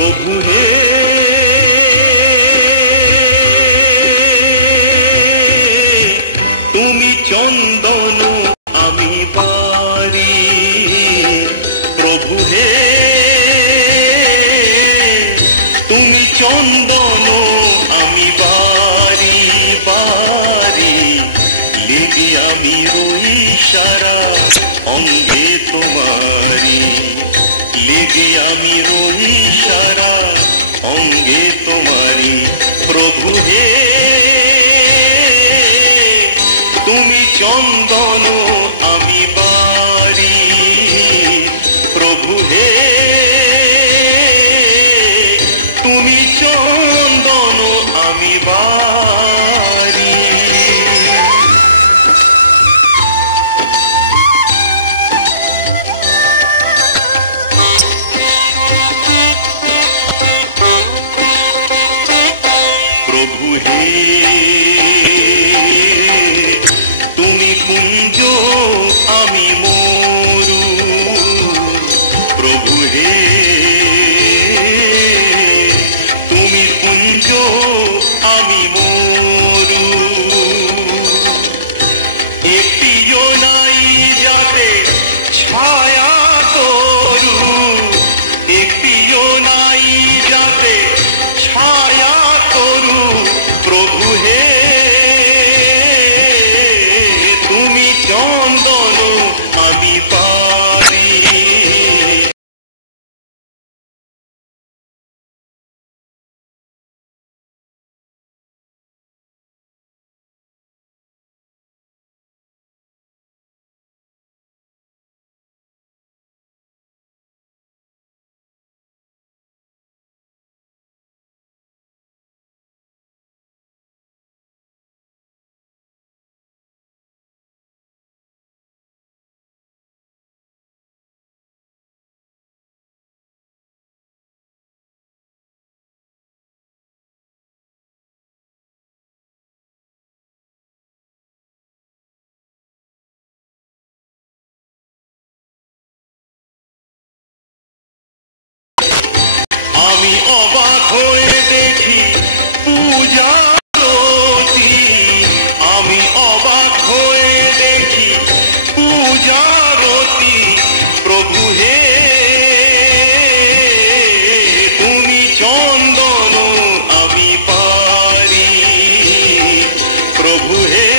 প্রভু হে তুমি চন্দন আমি বারি, প্রভু হে তুমি চন্দন আমি বারি বারি, লেগে আমি রই সারা অঙ্গে তোমারি, লেগে আমি রই সারা অঙ্গে তোমারি। প্রভু হে তুমি চন্দন আমি বারি, প্রভু হে তুমি চন্দন আমি বারি। প্রভু হে তুমি কুঞ্জ আমি মরু, প্রভু হে তুমি কুঞ্জ আমি মরু, একটিও নাই যাতে ছায়া তরু, একটিও নাই যাতে ছায়া তরু, প্রভু হে তুমি চন্দন আমি পারি। আমি অবাক হয়ে দেখি পূজারতি, আমি অবাক হয়ে দেখি পূজারতি, প্রভু হে তুমি চন্দন আমি পারি, প্রভু হে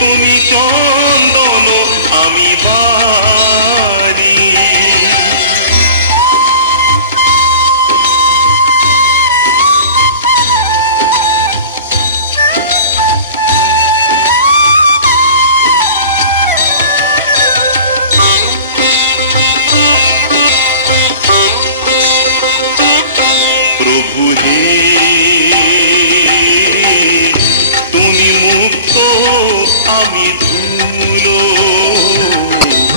তুমি চন্দন আমি পারি। প্রভু হে তুমি মুক্ত আমি ধুলো,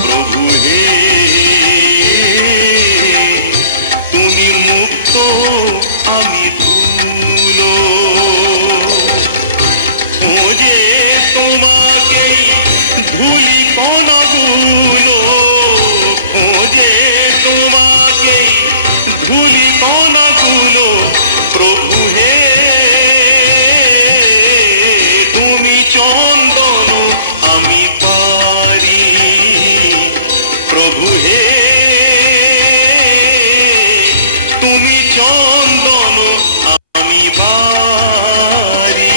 প্রভু হে তুমি মুক্ত আমি ধুলো, খোঁজে তোমাকেই ধুলি কণাগুলো, খোঁজে তোমাকেই ধুলি কণাগুলো, প্রভু হে তুমি চন্দন আমি পারি, প্রভু হে তুমি চন্দন আমি পারি।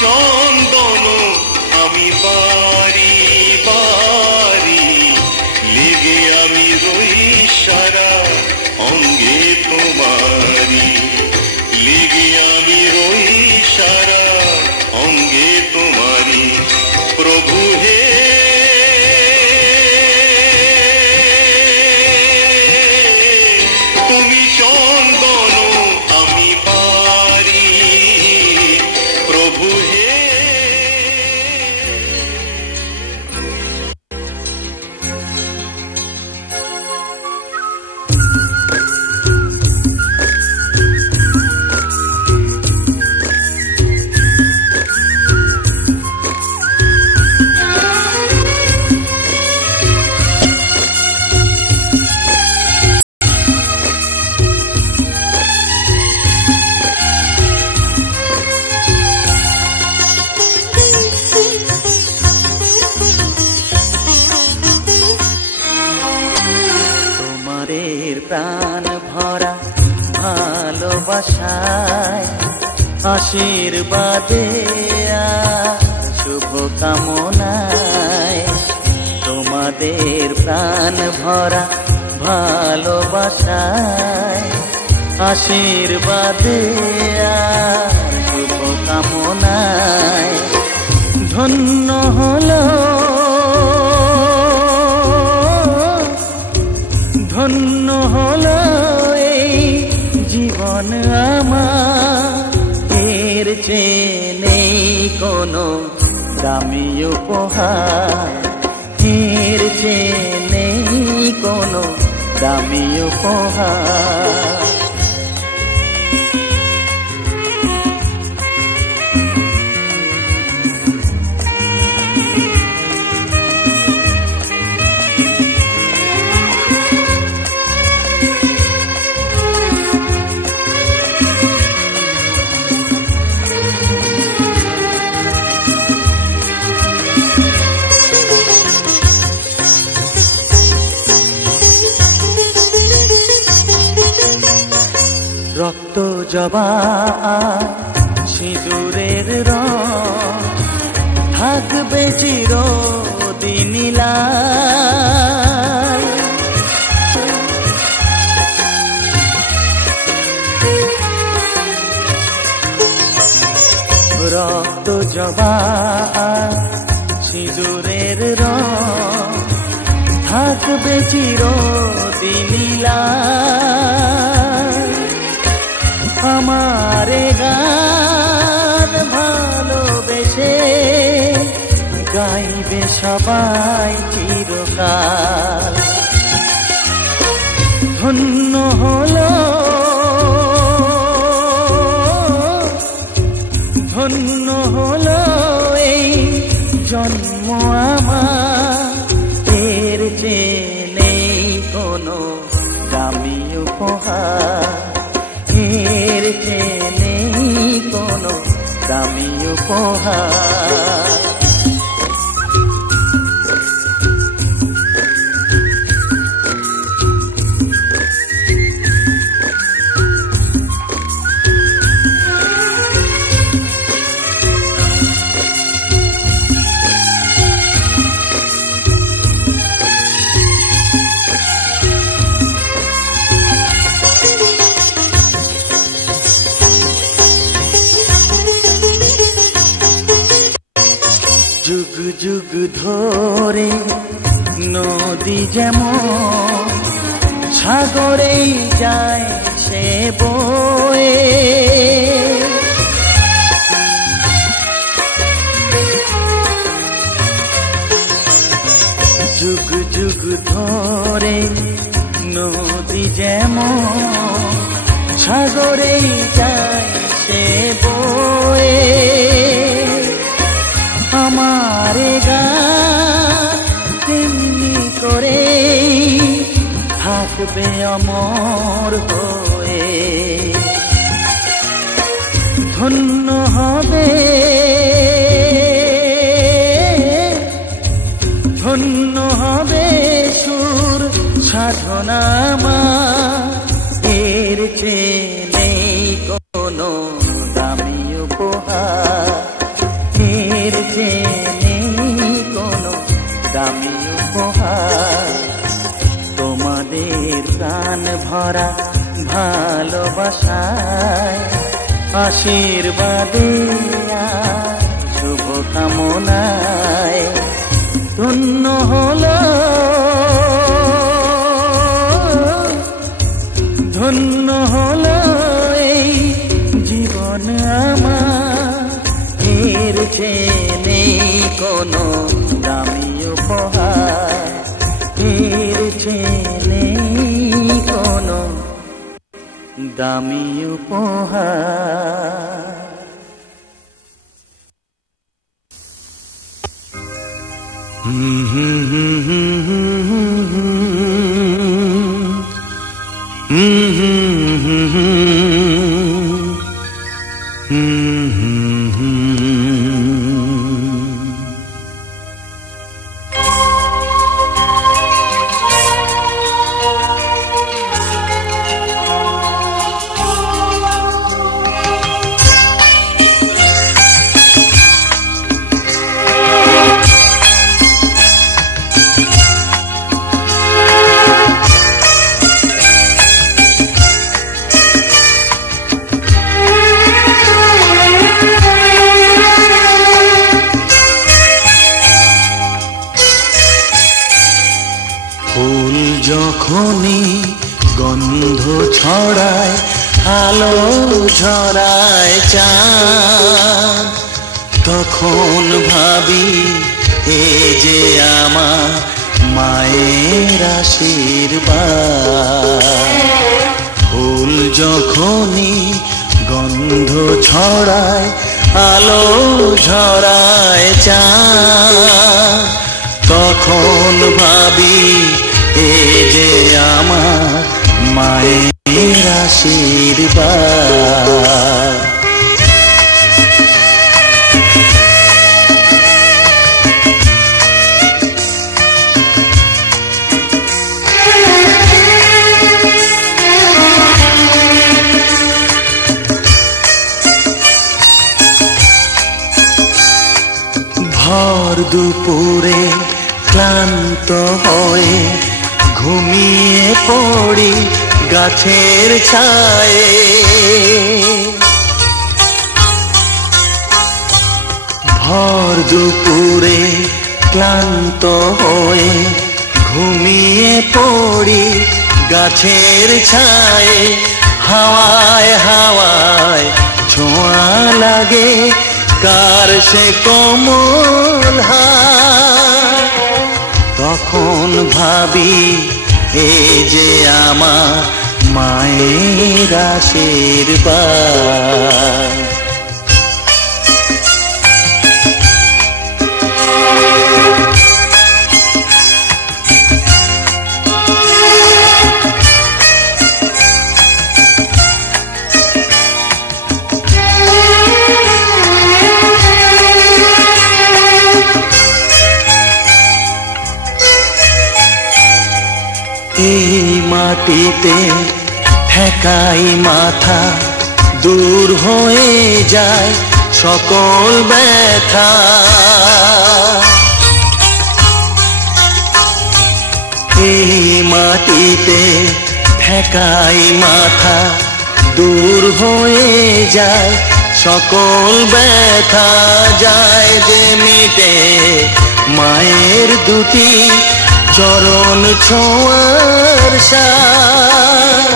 চন্দন আমি বাড়ি বাড়ি লেগে আমি রই সারা অঙ্গে তোমারি, লেগে আমি রই সারা অঙ্গে তোমারি। প্রভু হে তুমি চন্দন আমি বাড়ি, প্রভু হে প্রাণ ভরা ভালোবাসায় আশীর্বাদে শুভ কামনায়, তোমাদের প্রাণ ভরা ভালোবাসায় আশীর্বাদে শুভ কামনায় ধন্য হলো ধন্য হলো এই জীবন আমার, এর চেয়ে নেই কোনো দামি উপহার, এর চেয়ে নেই কোনো দামি উপহার। রক্ত জবা সিঁদুরের রং থাকবে চিরদিন লাল, রক্ত জবা সিঁদুরের রং থাকবে চিরদিন লাল। আমারে গান ভালোবেসে গাইবে সবাই চিরকাল, ধন্য হলো ধন্য হলো এই জন্ম আমার, এর চেয়ে নেই কোনো দামি উপহার, এর চেয়ে নেই কোনো দামি উপহার। যুগ যুগ ধরে নদী যেমন সাগরেই যায় সে বয়ে, যুগ যুগ ধরে নদী যেমন সাগরেই যায় সে বয়ে, আমারে গান তেমনি করে থাকবে অমর হয়ে, ধন্য হবে ধন্য হবে সুর সাধনা মা, এর চেয়ে নেই কোনো দামি উপহার, ভরা ভালোবাসায়, আশীর্বাদে শুভকামনায় ধন্য হলো, ধন্য হলো এই জীবন আমার। এর চেয়ে নেই কোনো দামি উপহার, এর চেয়ে নেই কোনো দামি উপহার। ফুল যখনই গন্ধ ছড়ায়, আলো ঝরায় চাঁদ, তখন ভাবি এ যে আমার মায়ের আশীর্বাদ। ফুল যখনই গন্ধ ছড়ায়, আলো ঝরায় চাঁদ, তখন ভাবি এ যে আমার মায়ের আশীর্বাদ। ভর দুপুরে ক্লান্ত হয়ে ঘুমিয়ে পড়ি গাছের ছায়ে, ভর দুপুরে ক্লান্ত হয়ে ঘুমিয়ে পড়ি গাছের ছায়ে। হাওয়ায় হাওয়ায় ছোঁয়া লাগে কার সে কোমল হাত, তখন ভাবি এ যে আমার মায়ের আশীর্বাদ। এই মাটিতে ঠেকাই মাথা, দূর হয়ে যায় সকল ব্যথা। এই মাটিতে ঠেকাই মাথা, দূর হয়ে যায় সকল ব্যথা। যায় যে মিটে মায়ের দুটি চরণ ছোঁয়ার সাথ,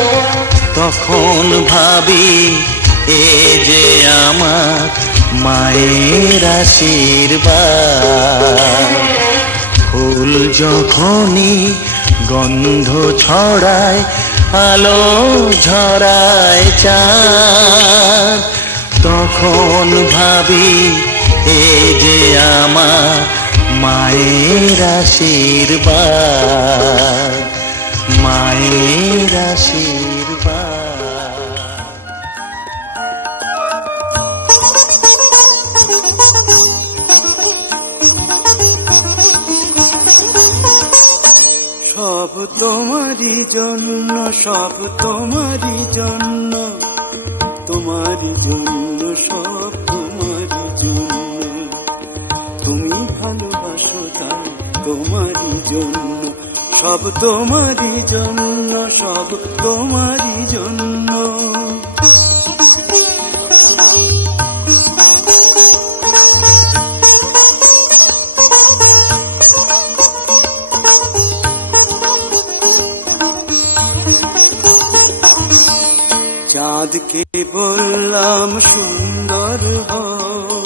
তখন ভাবি এ যে আমার মায়ের আশীর্বাদ। ফুল যখনই গন্ধ ছড়ায়, আলো ঝরায় চাঁদ, তখন ভাবি এ যে আমার মায়ের আশীর্বাদ, মায়ের আশীর্বাদ। সব তোমারই জন্য, সব তোমারই জন্য, তোমারই জন্য, সব তোমারই জন্য। তুমি ভালোবাসো তাই তোমারই জন্য, সব তোমারই জন্য, সব তোমারই জন্য। চাঁদকে বললাম সুন্দর হও,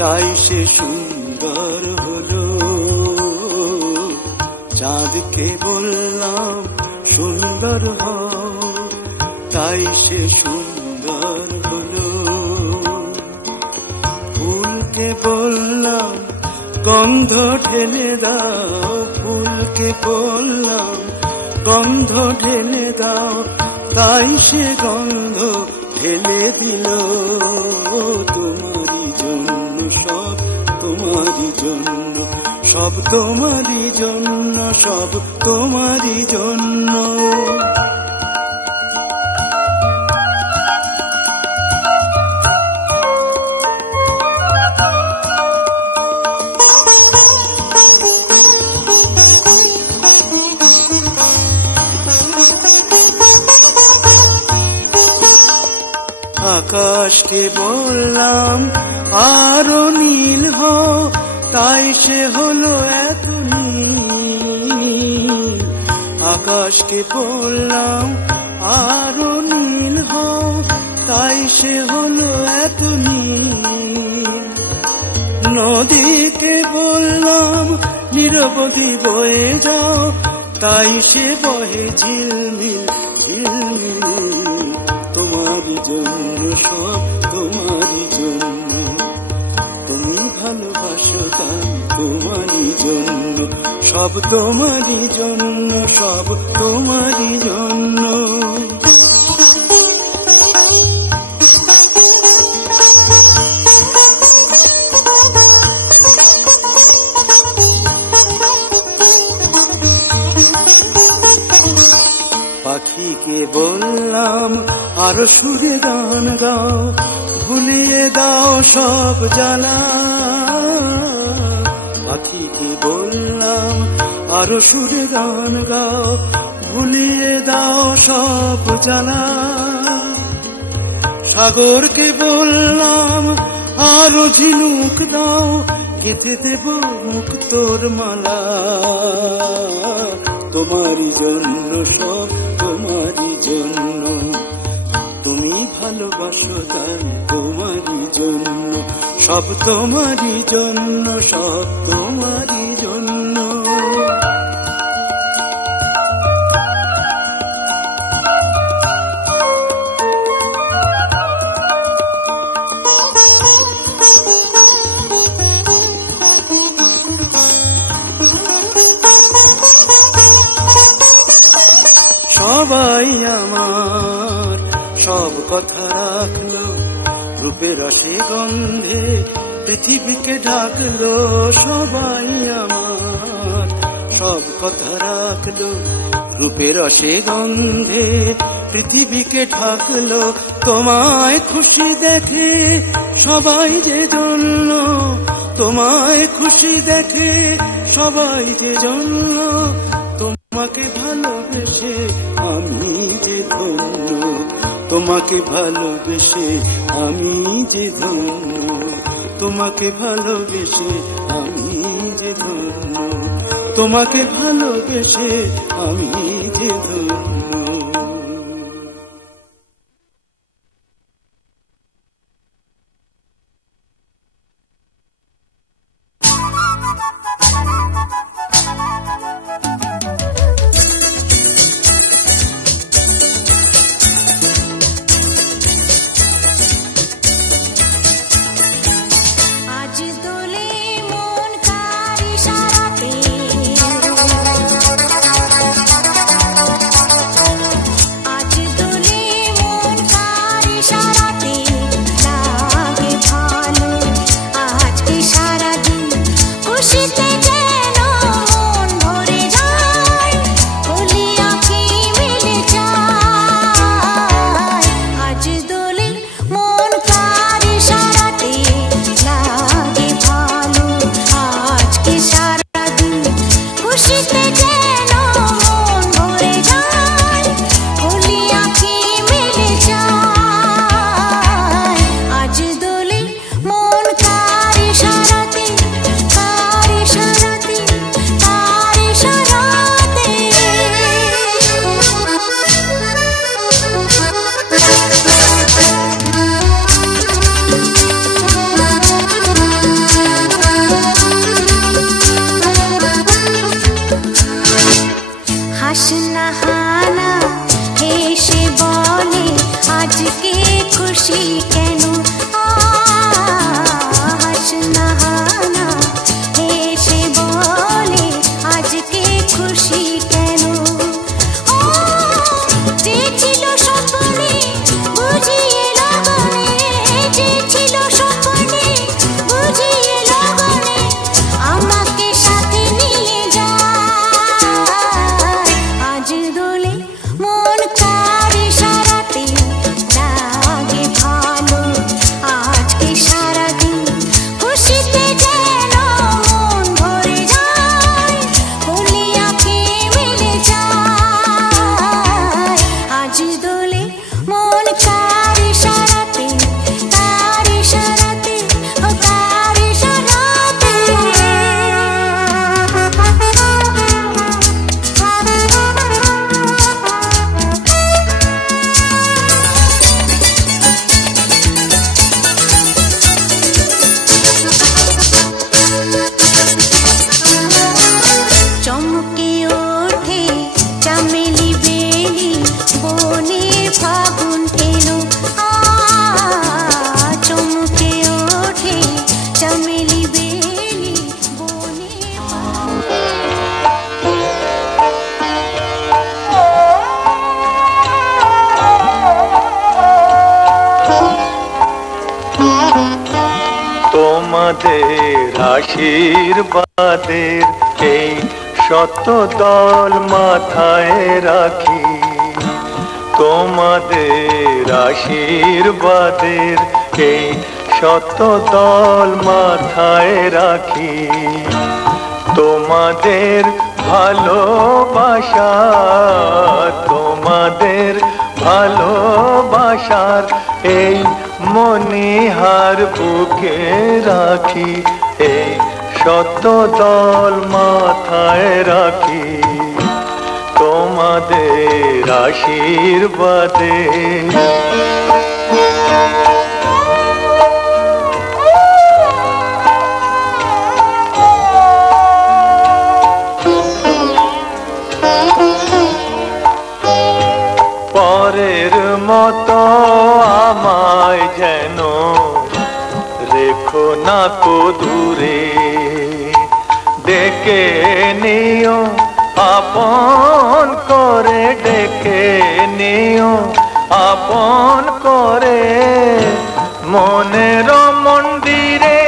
তাই সে সুন্দর হলো। চাঁদকে বললাম সুন্দর হও, তাই সে সুন্দর হলো। ফুলকে বললাম গন্ধ ঢেলে দাও, ফুলকে বললাম গন্ধ ঢেলে দাও, তাই সে গন্ধ ঢেলে দিল। তোমারই জন্য সব তোমারই জন্য, সব তোমারই জন্য, সব তোমারই জন্য। আকাশকে বললাম আরো নীল হও, তাই সে হলো এত নীল। আকাশকে বললাম আরো নীল হও, তাই সে হলো এত নীল। নদীকে বললাম নিরবধি বয়ে যাও, তাই সে বহে ঝিলমিল ঝিলমিল। তোমারই জন্য সব তোমারই জন্য, তুমি ভালোবাসো তাই তোমারই জন্য, সব তোমারই জন্য, সব তোমারই জন্য। পাখিকে বললাম আরো সুরে গান গাও, ভুলিয়ে দাও সব জ্বালা। পাখিকে বললাম আরো সুরে গান গাও, ভুলিয়ে দাও সব জ্বালা। সাগরকে বললাম আরো ঝিনুক দাও, গেঁথে দেব মুক্তোর মালা। তোমারই জন্য সব তোমারই জন্য, তুমি ভালোবাসো তাই তোমারই জন্য, সব তোমারই জন্য, সব তোমারই জন্য। সবাই আমার সব কথা রাখলো, রূপে রসে গন্ধে পৃথিবীকে ঢাকলো। সবাই আমার সব কথা রাখলো, রূপে রসে গন্ধে পৃথিবীকে ঢাকলো। তোমায় খুশি দেখে সবাই যে জন্য, তোমায় খুশি দেখে সবাই যে জন্য। তোমাকে ভালোবেসে আমি যে ধন্য, তোমাকে ভালোবেসে আমি যে ধন্য, তোমাকে ভালোবেসে আমি যে ধন্য, তোমাকে ভালোবেসে আমি যে ধন্য। चमेली बेली बने তোমাদের আশীর্বাদের এই শত দল মাথায় রাখি, তোমাদের আশীর্বাদের এই শত দল মাথায় রাখি। তোমাদের ভালোবাসা, তোমাদের ভালোবাসার এই মনিহার বুকে রাখি, এই শত দল মাথায় রাখি। তোমাদের আশীর্বাদে পরের মতো আমায় যেন রেখো না তো দূরে, ডেকে নিও আপন করে, ডেকে নিও আপন করে। মনের মন্দিরে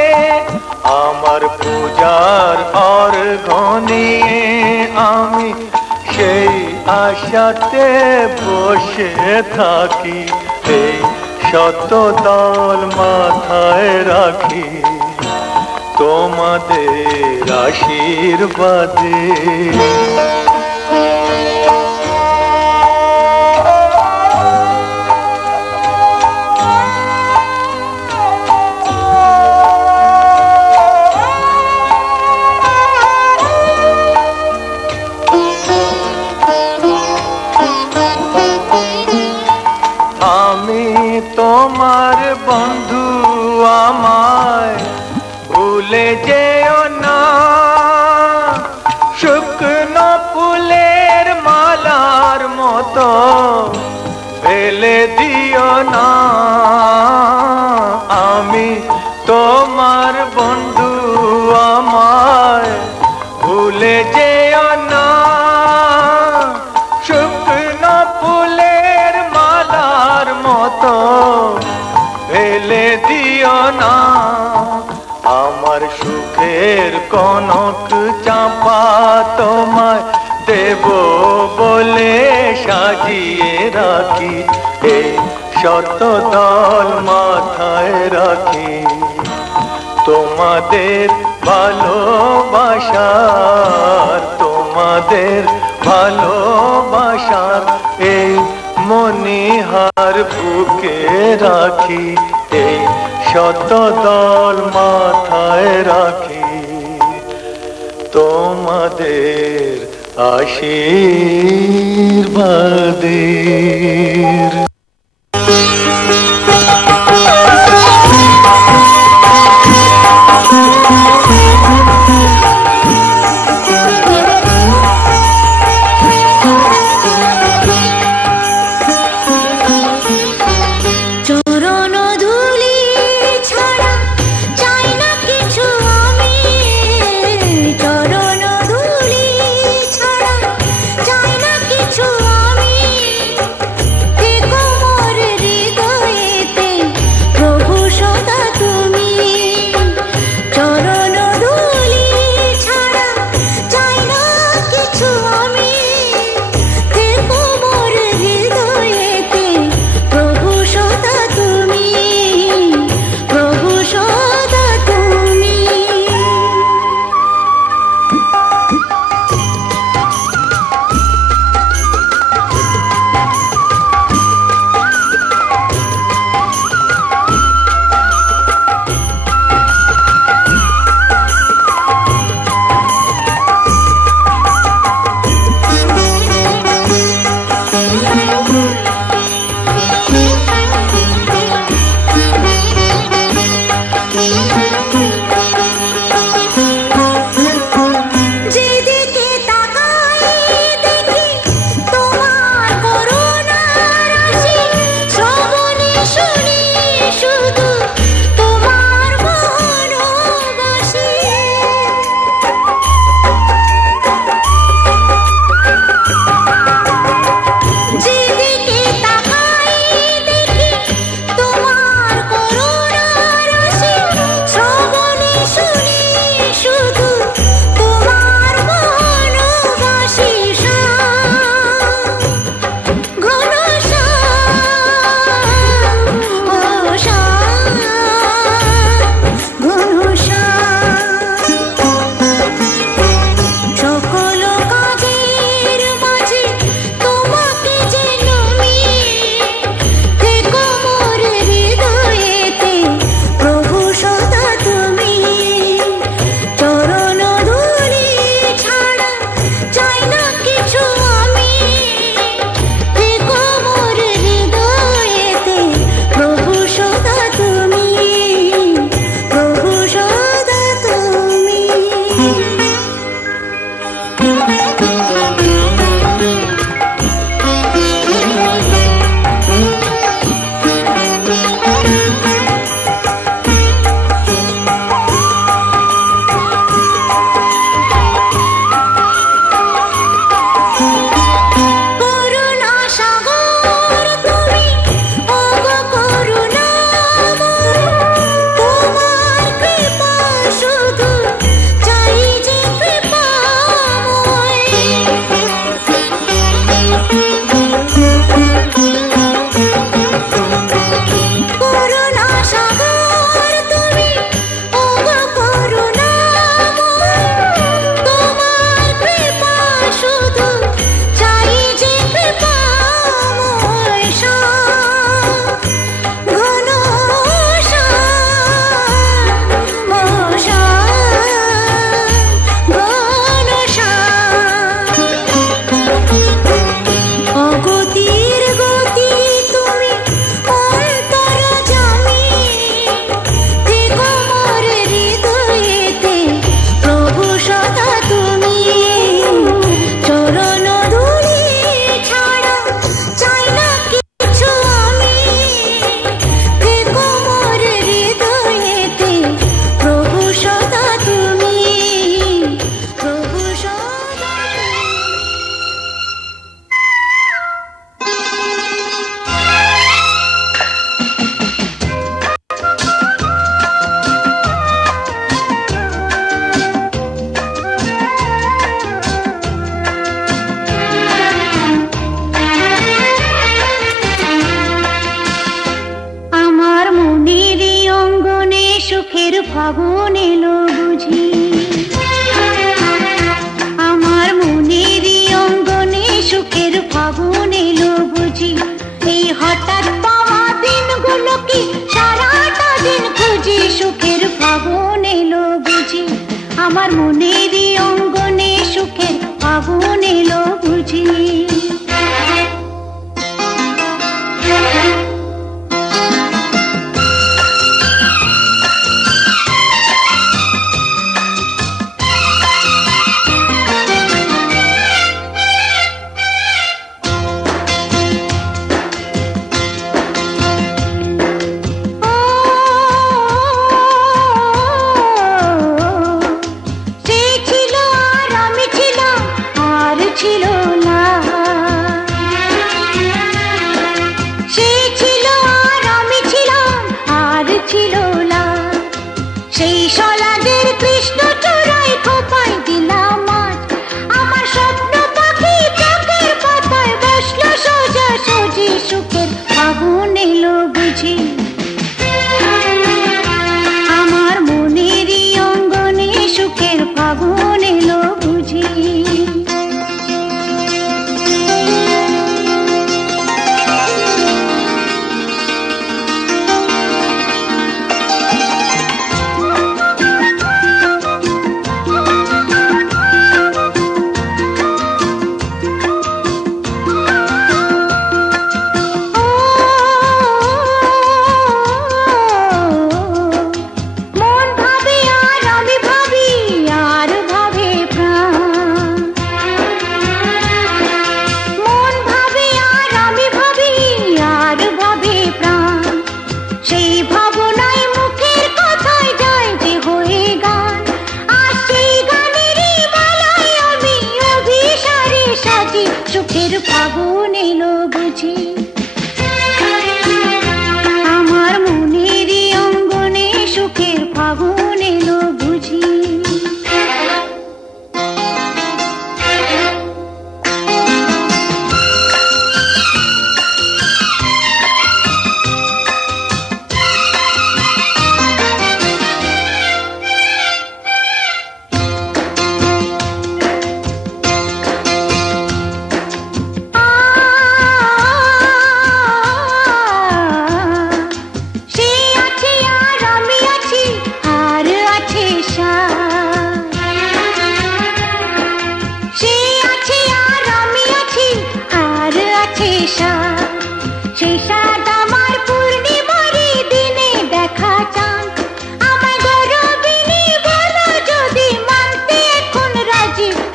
আমার পূজার অর্ঘ্য নিয়ে আমি সেই আশাতে বসে থাকি, এই শত দল মাথায় রাখি। তোমাদের আশীর্বাদে আমি তোমার বন্ধু, আমায় ভুলে যেও না। শুকনো ফুলের মালার মতো ফেলে দিও না। আমি তোমার বন্ধু, আমায় ভুলে যেও না। শুকনো ফুলের মালার মতো ফেলে দিও না। আমার সুখের কনক চাঁপা তোমায় দেব বলে সাজিয়ে রাখি, এই শত দল মাথায় রাখি। তোমাদের ভালোবাসার, তোমাদের ভালোবাসার এই মনিহার বুকে রাখি, এই শত দল মাথায় রাখি। তোমাদের আশীর্বাদের দেখো এলো বুঝি, আমার মনেরই অঙ্গনে সুখের ফাগুন এলো বুঝি। এই হঠাৎ পাওয়া দিনগুলো কি সারাটা দিন খুঁজি, সুখের ফাগুন এলো বুঝি, আমার মনেরই অঙ্গনে সুখের ফাগুন এলো বুঝি। সুখের ফাগুন এলো বুঝি, আমার মনেরই অঙ্গনে সুখের ফাগুন এলো বুঝি। সুখের ফাগুন এলো বুঝি, আমার মনেরই অঙ্গনে সুখের ফাগুন এলো বুঝি।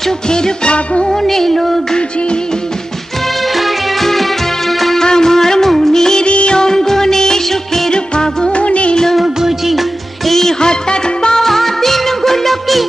সুখের ফাগুন এলো বুঝি, আমার মনেরই অঙ্গনে সুখের ফাগুন এলো বুঝি। এই হঠাৎ পাওয়া দিনগুলো কি